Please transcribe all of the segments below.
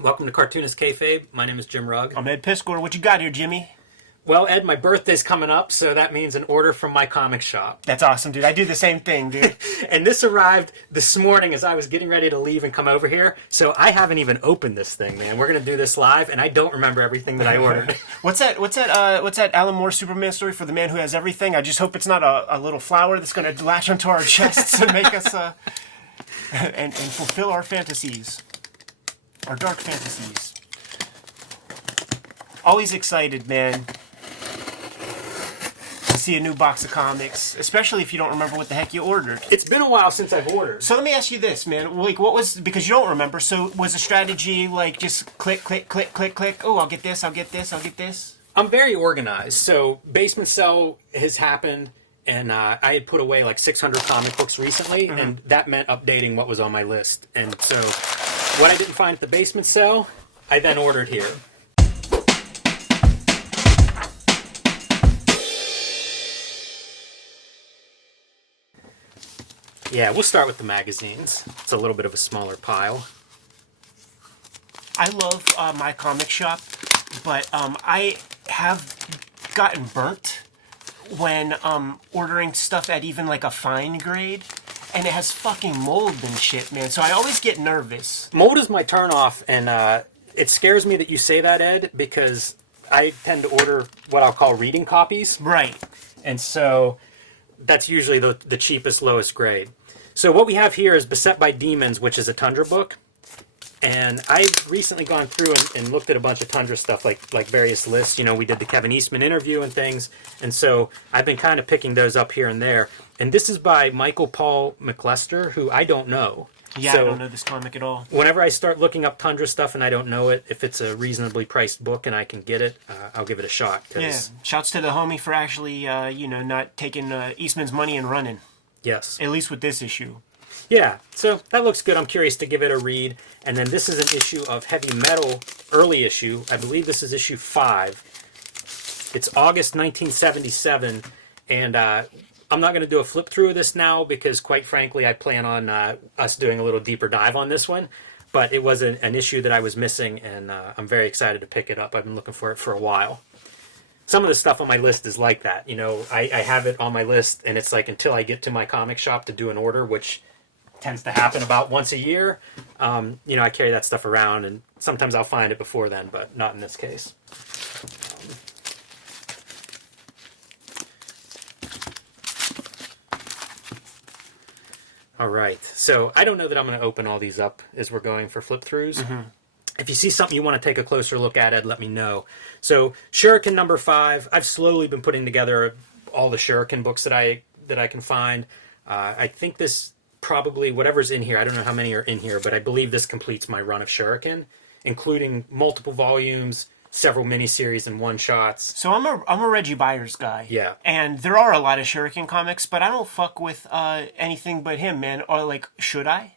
Welcome to Cartoonist Kayfabe. My name is Jim Rugg. I'm Ed Piscor. What you got here, Jimmy? Well, Ed, my birthday's coming up, so that means an order from my comic shop. That's awesome, dude. I do the same thing, dude. And this arrived this morning as I was getting ready to leave and come over here, so I haven't even opened this thing, man. We're going to do this live, and I don't remember everything that I ordered. What's that Alan Moore Superman story for the man who has everything? I just hope it's not a little flower that's going to latch onto our chests and make us and fulfill our fantasies, our dark fantasies. Always excited, man, to see a new box of comics, especially if you don't remember what the heck you ordered. It's been a while since I've ordered. So let me ask you this, man. Like, what was, because you don't remember, so was the strategy like just click, click, click, click, click? Oh, I'll get this, I'll get this, I'll get this? I'm very organized. So Basement Cell has happened, and I had put away like 600 comic books recently, and that meant updating what was on my list. And so what I didn't find at the Basement Cell, I then ordered here. Yeah, we'll start with the magazines. It's a little bit of a smaller pile. I love my comic shop, but I have gotten burnt when ordering stuff at even like a fine grade, and it has fucking mold and shit, man. So I always get nervous. Mold is my turnoff, and it scares me that you say that, Ed, because I tend to order what I'll call reading copies. Right. And so that's usually the cheapest, lowest grade. So what we have here is Beset by Demons, which is a Tundra book. And I've recently gone through and looked at a bunch of Tundra stuff, like various lists. You know, we did the Kevin Eastman interview and things. And so I've been kind of picking those up here and there. And this is by Michael Paul McLester, who I don't know. Yeah, So I don't know this comic at all. whenever I start looking up Tundra stuff and I don't know it, if it's a reasonably priced book and I can get it, I'll give it a shot. Yeah, shouts to the homie for actually, not taking Eastman's money and running. Yes. At least with this issue. Yeah, so that looks good. I'm curious to give it a read. And then this is an issue of Heavy Metal, early issue. I believe this is issue 5. It's August 1977, and I'm not going to do a flip through of this now because, quite frankly, I plan on us doing a little deeper dive on this one. But it was an issue that I was missing, and I'm very excited to pick it up. I've been looking for it for a while. Some of the stuff on my list is like that. You know, I have it on my list, and it's like until I get to my comic shop to do an order, which tends to happen about once a year. I carry that stuff around, and sometimes I'll find it before then, but not in this case. All right, so I don't know that I'm going to open all these up as we're going for flip-throughs. If you see something you want to take a closer look at, Ed, let me know. So Shuriken number 5, I've slowly been putting together all the Shuriken books that I can find. I think this probably, whatever's in here, I don't know how many are in here, but I believe this completes my run of Shuriken, including multiple volumes, several miniseries and one-shots. So I'm a Reggie Byers guy. Yeah. And there are a lot of Shuriken comics, but I don't fuck with anything but him, man. Or like, should I?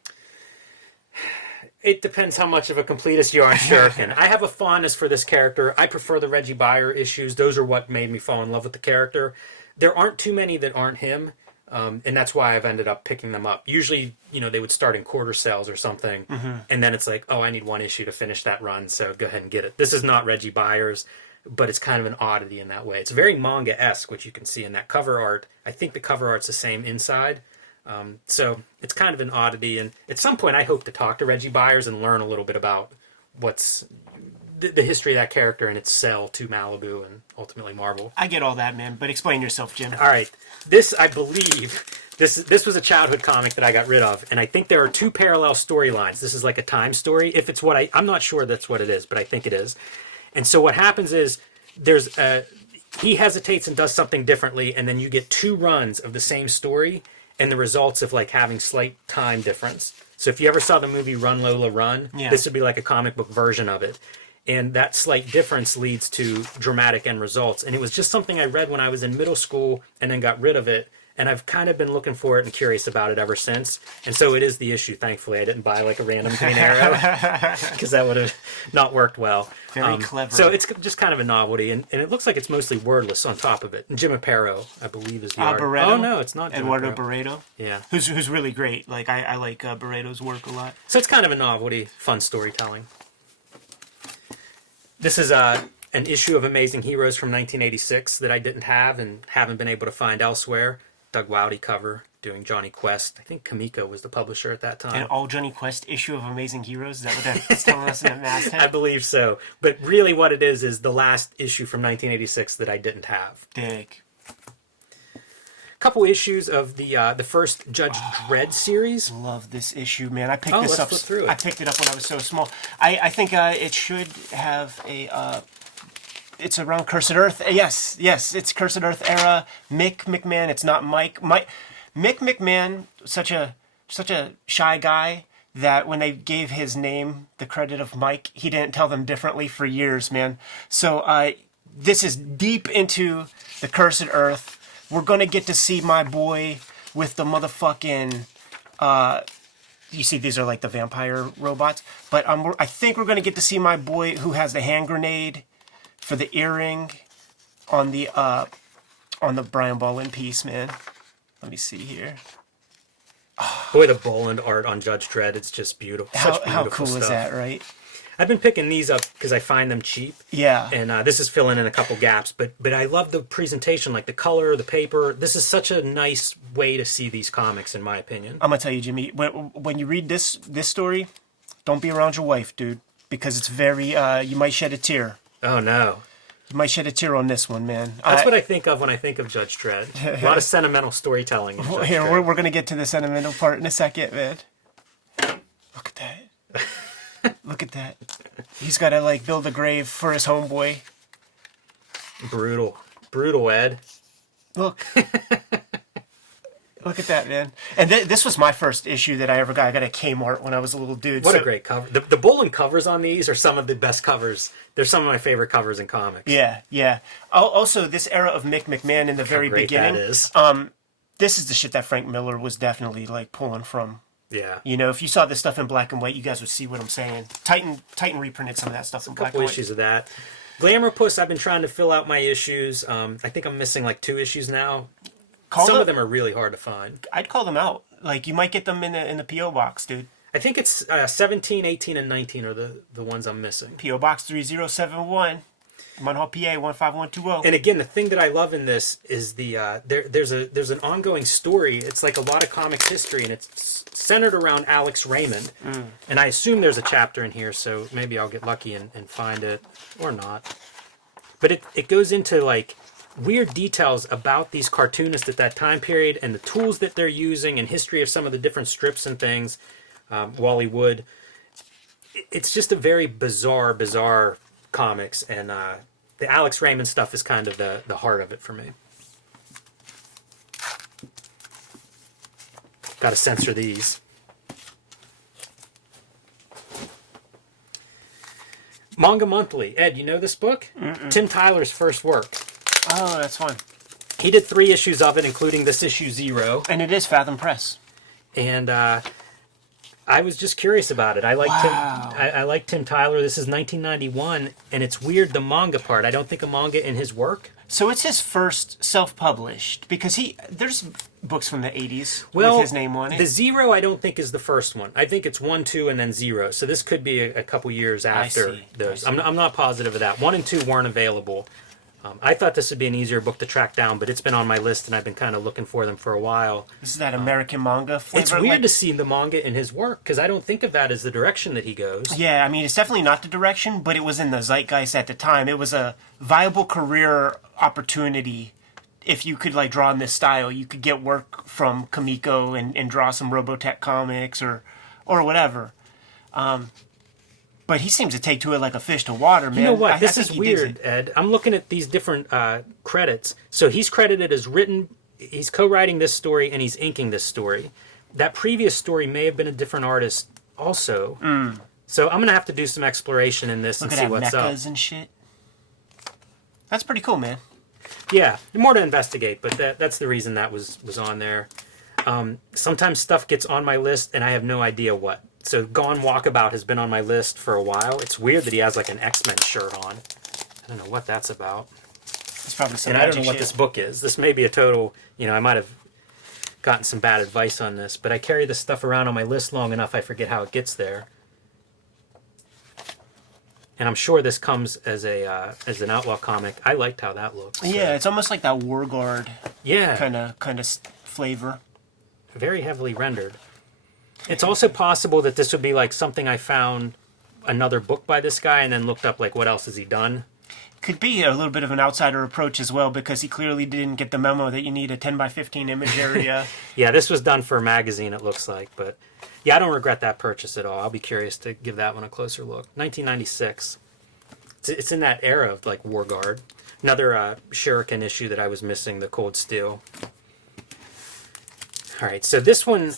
It depends how much of a completist you are on Shuriken. I have a fondness for this character. I prefer the Reggie Byer issues. Those are what made me fall in love with the character. There aren't too many that aren't him. And that's why I've ended up picking them up. Usually, they would start in quarter sales or something, and then it's like, oh, I need one issue to finish that run, so go ahead and get it. This is not Reggie Byers, but it's kind of an oddity in that way. It's very manga-esque, which you can see in that cover art. I think the cover art's the same inside, so it's kind of an oddity. And at some point, I hope to talk to Reggie Byers and learn a little bit about what's the history of that character and its sell to Malibu and ultimately Marvel. I get all that, man, but explain yourself, Jim. All right. This, I believe, this was a childhood comic that I got rid of, and I think there are 2 parallel storylines. This is like a time story. If it's what I'm not sure that's what it is, but I think it is. And so what happens is he hesitates and does something differently, and then you get 2 runs of the same story and the results of like having slight time difference. So if you ever saw the movie Run Lola Run, this would be like a comic book version of it. And that slight difference leads to dramatic end results. And it was just something I read when I was in middle school and then got rid of it. And I've kind of been looking for it and curious about it ever since. And so it is the issue. Thankfully, I didn't buy like a random Green Arrow because that would have not worked well. Very clever. So it's just kind of a novelty. And it looks like it's mostly wordless on top of it. And Jim Aparo, I believe, is the art. Barreto? Oh, no, it's not Jim Eduardo Aparo. Barreto. Yeah. Who's really great. Like, I like Barreto's work a lot. So it's kind of a novelty, fun storytelling. This is an issue of Amazing Heroes from 1986 that I didn't have and haven't been able to find elsewhere. Doug Wowdy cover doing Johnny Quest. I think Kamiko was the publisher at that time. An all Johnny Quest issue of Amazing Heroes. Is that what that's telling us in that masthead? I believe so. But really what it is the last issue from 1986 that I didn't have. Dick. Couple issues of the first Judge Dredd series. Love this issue, man. I picked this let's up. flip through it. I picked it up when I was so small. I think it should have a. It's around Cursed Earth. Yes, it's Cursed Earth era. Mick McMahon. It's not Mike. Mick McMahon. Such a shy guy that when they gave his name the credit of Mike, he didn't tell them differently for years, man. So this is deep into the Cursed Earth. We're gonna get to see my boy with the motherfucking. You see, these are like the vampire robots, but I think we're gonna get to see my boy who has the hand grenade for the earring on the Brian Bolland piece, man. Let me see here. Boy, the Boland art on Judge Dredd, it's just beautiful. How cool stuff. is that, right? I've been picking these up because I find them cheap. Yeah. And this is filling in a couple gaps, but I love the presentation, like the color, the paper. This is such a nice way to see these comics, in my opinion. I'm gonna tell you, Jimmy, when you read this story, don't be around your wife, dude, because it's very. You might shed a tear. Oh no. You might shed a tear on this one, man. That's what I think of when I think of Judge Dredd. A lot of sentimental storytelling. In Judge Here, Dredd. we're gonna get to the sentimental part in a second, man. Look at that. Look at that. He's gotta like build a grave for his homeboy. Brutal, Ed. Look. Look at that, man. And this was my first issue that I ever got. I got a Kmart when I was a little dude. What a great cover. The Boland covers on these are some of the best covers. They're some of my favorite covers in comics. Yeah. Also, this era of Mick McMahon in the very great beginning. that is. This is the shit that Frank Miller was definitely like pulling from. Yeah. You know, if you saw this stuff in black and white, you guys would see what I'm saying. Titan reprinted some of that stuff in black and Couple white. issues of that. Glamour Puss, I've been trying to fill out my issues. I think I'm missing like 2 issues now. Some of them are really hard to find. I'd call them out. Like, you might get them in the P.O. box, dude. I think it's 17, 18, and 19 are the ones I'm missing. P.O. Box 3071, Munhall, PA 15120. And again, the thing that I love in this is there's an ongoing story. It's like a lot of comics history, and it's centered around Alex Raymond. And I assume there's a chapter in here, so maybe I'll get lucky and find it, or not. But it goes into like weird details about these cartoonists at that time period and the tools that they're using and history of some of the different strips and things. Wally Wood. It's just a very bizarre comics, and the Alex Raymond stuff is kind of the heart of it for me. Got to censor these. Manga Monthly. Ed, you know this book? Tim Tyler's first work. Oh, that's fun. He did 3 issues of it, including this issue 0. And it is Fathom Press. And I was just curious about it. I like Tim Tyler. This is 1991, and it's weird, the manga part. I don't think a manga in his work. So it's his first self-published, because there's books from the 80s Well, with his name on it. The 0 I don't think is the first one. I think it's 1, 2, and then 0. So this could be a couple years after those. I'm not positive of that. 1 and 2 weren't available. I thought this would be an easier book to track down, but it's been on my list, and I've been kind of looking for them for a while. This is that American manga flavor. It's weird to see the manga in his work, because I don't think of that as the direction that he goes. Yeah, I mean, it's definitely not the direction, but it was in the zeitgeist at the time. It was a viable career opportunity. If you could like draw in this style, you could get work from Kamiko and draw some Robotech comics or whatever. But he seems to take to it like a fish to water, man. You know what? This I is think he digs weird, it. Ed. I'm looking at these different credits. So he's credited as he's co-writing this story and he's inking this story. That previous story may have been a different artist also. So I'm going to have to do some exploration in this Look and at see what's up. mechas and shit. That's pretty cool, man. Yeah, more to investigate, but that's the reason that was on there. Sometimes stuff gets on my list and I have no idea what. So Gone Walkabout has been on my list for a while. It's weird that he has like an X-Men shirt on. I don't know what that's about. It's probably some And I don't know magic what shit. this book is. This may be a total, I might have gotten some bad advice on this, but I carry this stuff around on my list long enough I forget how it gets there. And I'm sure this comes as as an Outlaw comic. I liked how that looks. So. Yeah, it's almost like that War Guard Yeah. kind of flavor. Very heavily rendered. It's also possible that this would be like something I found another book by this guy and then looked up like what else has he done. Could be a little bit of an outsider approach as well, because he clearly didn't get the memo that you need a 10 by 15 image area. Yeah, this was done for a magazine, it looks like. But yeah, I don't regret that purchase at all. I'll be curious to give that one a closer look. 1996. It's in that era of like War Guard. Another Shuriken issue that I was missing, the Cold Steel. All right, so this one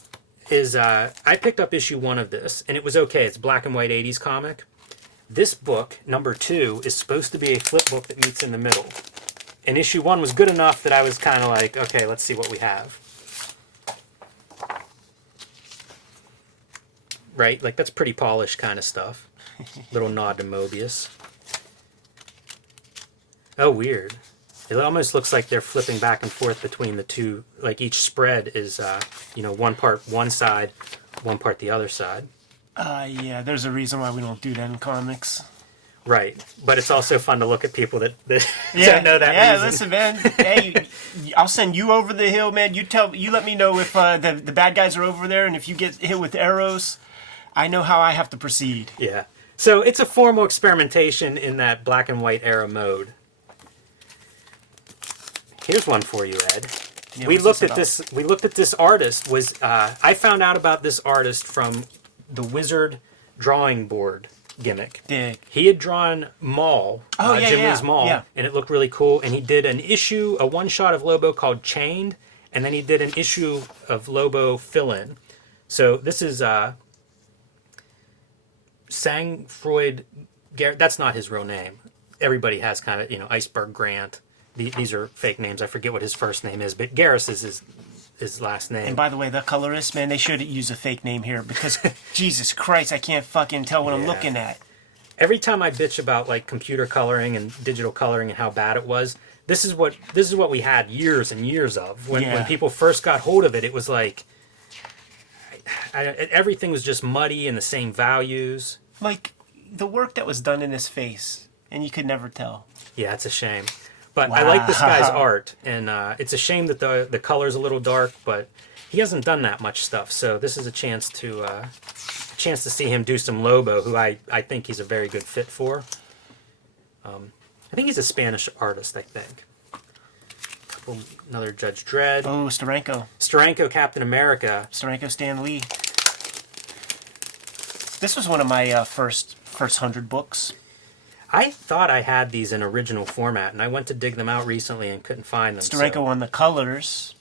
is, I picked up issue 1 of this, and it was okay. It's black and white 80s comic. This book, number 2, is supposed to be a flip book that meets in the middle. And issue 1 was good enough that I was kind of like, okay, let's see what we have. Right? Like, that's pretty polished kind of stuff. Little nod to Mobius. Oh, weird. It almost looks like they're flipping back and forth between the two. Like, each spread is, one part one side, one part the other side. Yeah, there's a reason why we don't do that in comics. Right, but it's also fun to look at people that don't know that yeah, reason. Listen, man. Hey, I'll send you over the hill, man. You let me know if the bad guys are over there, and if you get hit with arrows, I know how I have to proceed. Yeah. So it's a formal experimentation in that black and white era mode. Here's one for you, Ed. Yeah, We what's looked at this. We looked at this artist. I found out about this artist from the Wizard drawing board gimmick. Dig. He had drawn Maul, Jim Lee's Maul, yeah. and it looked really cool. And he did an issue, a one-shot of Lobo called Chained, and then he did an issue of Lobo fill-in. So this is Sangfroid Garrett. That's not his real name. Everybody has kind of, Iceberg Grant. These are fake names. I forget what his first name is, but Garrus is his last name. And by the way, the colorist, man, they should use a fake name here because, Jesus Christ, I can't fucking tell what I'm looking at. Every time I bitch about like computer coloring and digital coloring and how bad it was, this is what we had years and years of. When people first got hold of it, it was like everything was just muddy and the same values. Like the work that was done in his face, and you could never tell. Yeah, it's a shame. But I like this guy's art, and it's a shame that the color's a little dark, but he hasn't done that much stuff. So this is a chance to see him do some Lobo, who I think he's a very good fit for. I think he's a Spanish artist, I think. Another Judge Dredd. Oh, Steranko. Steranko, Captain America. Steranko Stan Lee. This was one of my first 100 books. I thought I had these in original format, and I went to dig them out recently and couldn't find them. Steranko on the colors.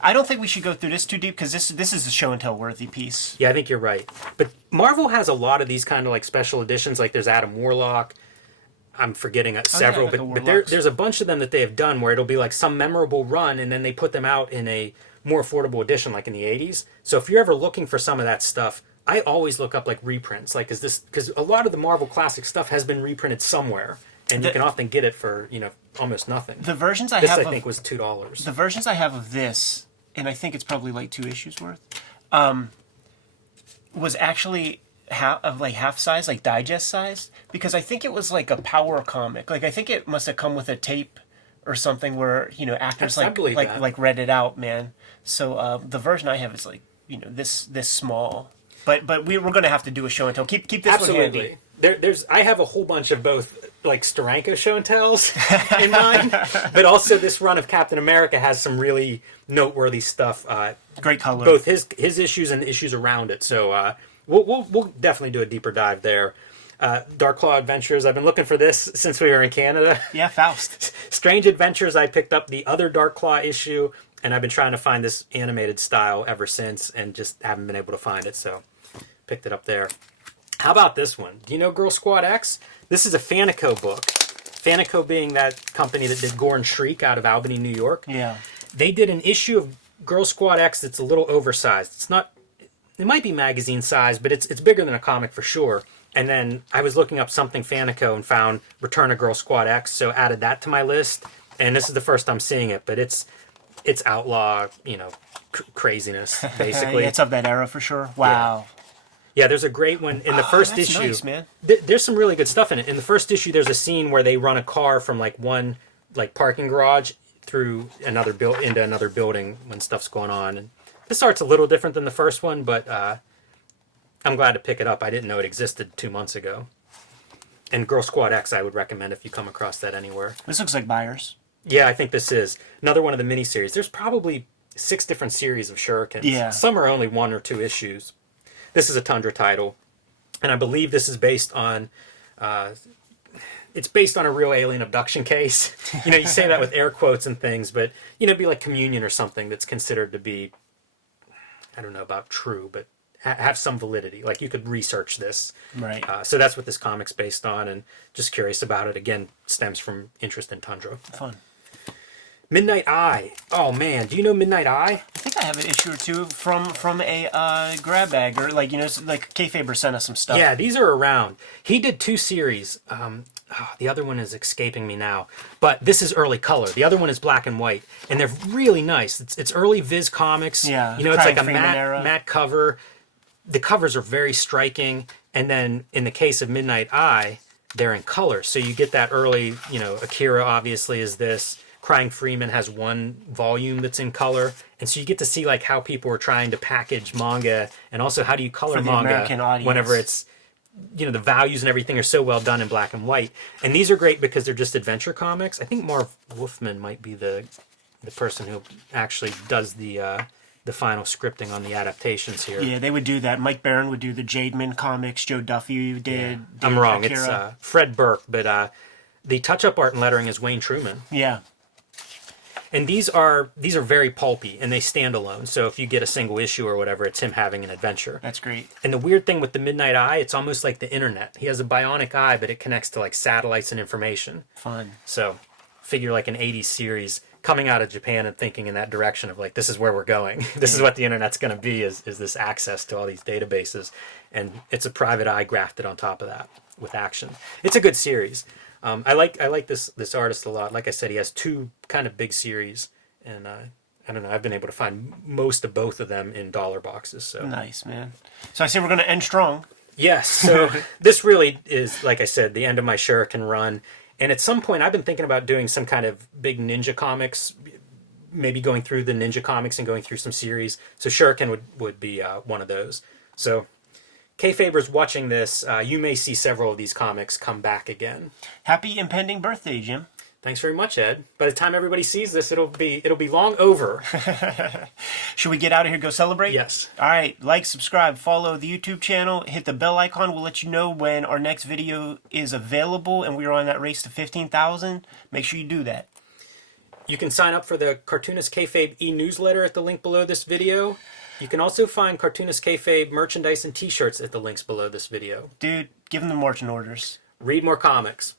I don't think we should go through this too deep because this is a show and tell worthy piece. Yeah, I think you're right. But Marvel has a lot of these kind of like special editions. Like there's Adam Warlock. I'm forgetting several, but there's a bunch of them that they have done where it'll be like some memorable run, and then they put them out in a more affordable edition, like in the 80s. So if you're ever looking for some of that stuff, I always look up like reprints. Like, is this because a lot of the Marvel Classic stuff has been reprinted somewhere, and you can often get it for almost nothing. The versions I think was $2. The versions I have of this, and I think it's probably like 2 issues worth, was actually half size, like digest size, because I think it was like a power comic. Like I think it must have come with a tape or something where actors like read it out, man. So the version I have is like this small. But we're going to have to do a show and tell. Keep this one handy. I have a whole bunch of both like Steranko show and tells in mind, but also this run of Captain America has some really noteworthy stuff. Great color. Both his issues and the issues around it. So we'll definitely do a deeper dive there. Dark Claw Adventures. I've been looking for this since we were in Canada. Yeah, Faust. Strange Adventures. I picked up the other Dark Claw issue, and I've been trying to find this animated style ever since, and just haven't been able to find it. So picked it up there. How about this one? Do you know Girl Squad X? This is a Fanico book. Fanico being that company that did Gore and Shriek out of Albany, New York. Yeah. They did an issue of Girl Squad X that's a little oversized. It's not... It might be magazine size, but it's bigger than a comic for sure. And then I was looking up something Fanico and found Return of Girl Squad X, so added that to my list. And this is the first I'm seeing it, but it's outlaw, craziness, basically. It's of that era for sure. Wow. Yeah, there's a great one in the first that's issue. nice, man. There's some really good stuff in it. In the first issue, there's a scene where they run a car from like one like parking garage through another into another building when stuff's going on. And this art's a little different than the first one, but I'm glad to pick it up. I didn't know it existed 2 months ago. And Girl Squad X, I would recommend if you come across that anywhere. This looks like Buyers. Yeah, I think this is another one of the miniseries. There's probably 6 different series of Shurikens. Yeah. Some are only 1 or 2 issues. This is a Tundra title, and I believe this is based on. It's based on a real alien abduction case. You know, you say that with air quotes and things, but you know, it'd be like Communion or something that's considered to be, I don't know about true, but have some validity. Like you could research this. Right. So that's what this comic's based on, and just curious about it. Again, stems from interest in Tundra. Fun. Midnight Eye. Oh man, do you know Midnight Eye? I think I have an issue or two from a grab bag, or like, you know, like Kayfabe sent us some stuff. Yeah, these are around. He did 2 series. The other one is escaping me now, but this is early color. The other one is black and white, and they're really nice. It's early Viz Comics. Yeah, you know, it's like a Freeman era. matte cover. The covers are very striking, and then in the case of Midnight Eye, they're in color, so you get that early. You know, Akira obviously is this. Crying Freeman has 1 volume that's in color, and so you get to see like how people are trying to package manga, and also how do you color For the manga American audience. whenever it's, you know, the values and everything are so well done in black and white. And these are great because they're just adventure comics. I think Marv Wolfman might be the person who actually does the final scripting on the adaptations here. Yeah, they would do that. Mike Barron would do the Jademan comics. Joe Duffy did. I'm wrong. Akira. It's Fred Burke, but the touch-up art and lettering is Wayne Truman. Yeah. And these are very pulpy, and they stand alone. So if you get a single issue or whatever, it's him having an adventure. That's great. And the weird thing with the Midnight Eye, it's almost like the internet. He has a bionic eye, but it connects to like satellites and information. Fun. So figure like an 80s series coming out of Japan and thinking in that direction of like, this is where we're going. This is what the internet's going to be, is this access to all these databases. And it's a private eye grafted on top of that with action. It's a good series. I like this artist a lot. Like I said, he has 2 kind of big series, and I don't know. I've been able to find most of both of them in dollar boxes. So Nice, man. So I say we're going to end strong. yes. So this really is, like I said, the end of my Shuriken run. And at some point, I've been thinking about doing some kind of big ninja comics, maybe going through the ninja comics and going through some series. So Shuriken would be one of those. So. Kayfaber's watching this. You may see several of these comics come back again. Happy impending birthday, Jim. Thanks very much, Ed. By the time everybody sees this, it'll be long over. Should we get out of here, go celebrate? Yes. All right, like, subscribe, follow the YouTube channel, hit the bell icon. We'll let you know when our next video is available, and we're on that race to 15,000. Make sure you do that. You can sign up for the Cartoonist Kayfabe e-newsletter at the link below this video. You can also find Cartoonist Kayfabe merchandise and t-shirts at the links below this video. Dude, give them the marching orders. Read more comics.